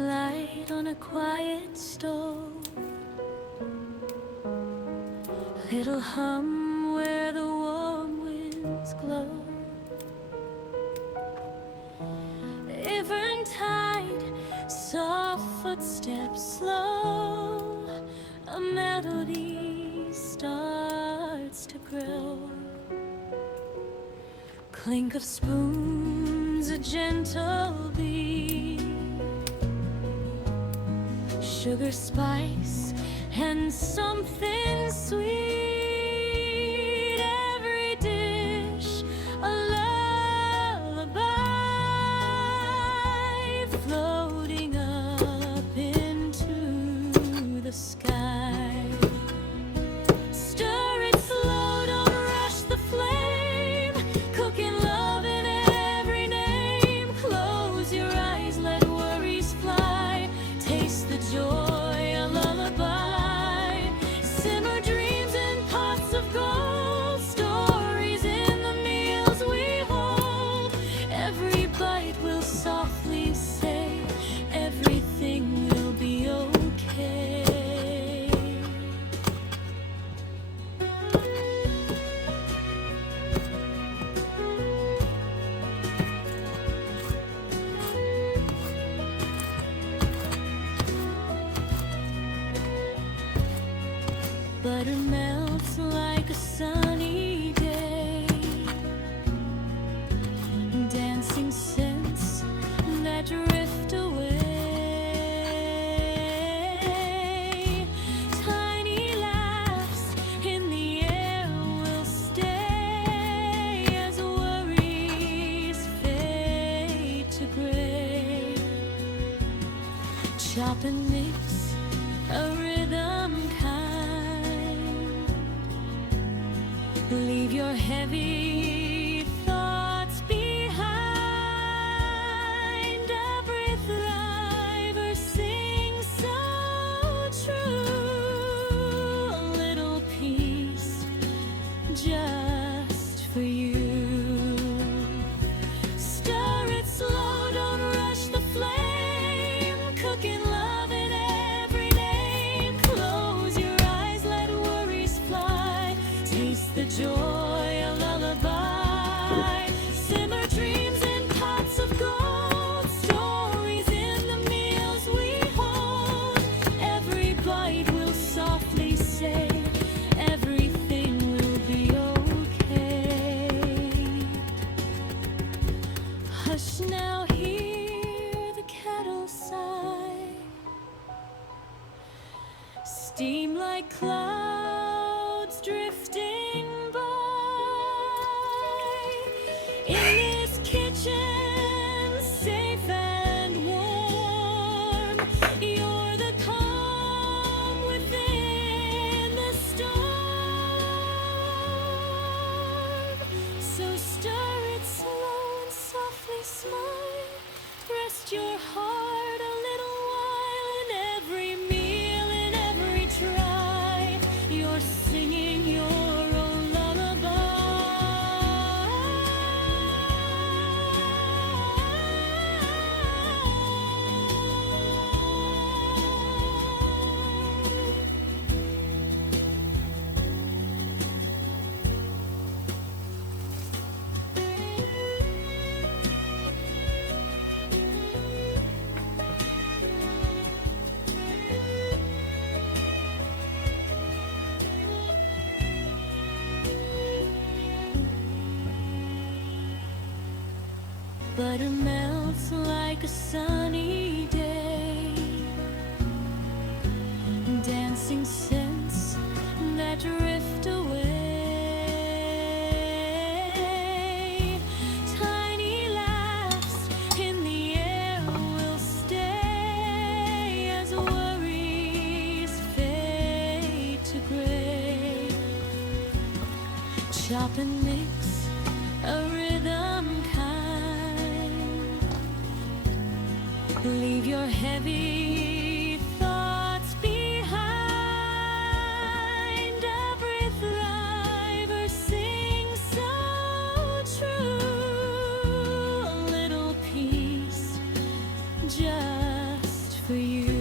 light on a quiet stove, little hum where the warm winds glow. Eventide, soft footsteps slow, a melody starts to grow. Clink of spoons, a gentle beat, sugar, spice, and something sweet. Every dish a lullaby, floating up into the sky. Stir it slow, don't rush the flame, cooking love in every name. Close your eyes, let worries fly, taste the joy, a lullaby. Simmer dreams in pots of gold, stories in the meals we hold. Every bite will softly say, everything will be okay. Butter melts like a sunny day, dancing scents that drift away. Tiny laughs in the air will stay as worries fade to gray. Chop and mix a rhythm kind, leave your heavy thoughts behind. Every thriver sings so true, a little piece just for you. Stir it slow, don't rush the flame, cooking love in every name. Close your eyes, let worries fly, taste the joy, a lullaby. Simmer dreams in pots of gold, stories in the meals we hold. Every bite will softly say, everything will be okay. Hush now, hear the kettle sigh, steam like clouds drifting by. In this kitchen, safe and warm, you're the calm within the storm. So stir it slow and softly smile, rest your heart a little while. In every meal, in every try, you're singing your own lullaby. Butter melts like a sunny day, dancing scents that drift away. Tiny laughs in the air will stay as worries fade to gray. Chop and mix a rhythm kind, leave your heavy thoughts behind. Every thriver sings so true, a little piece just for you.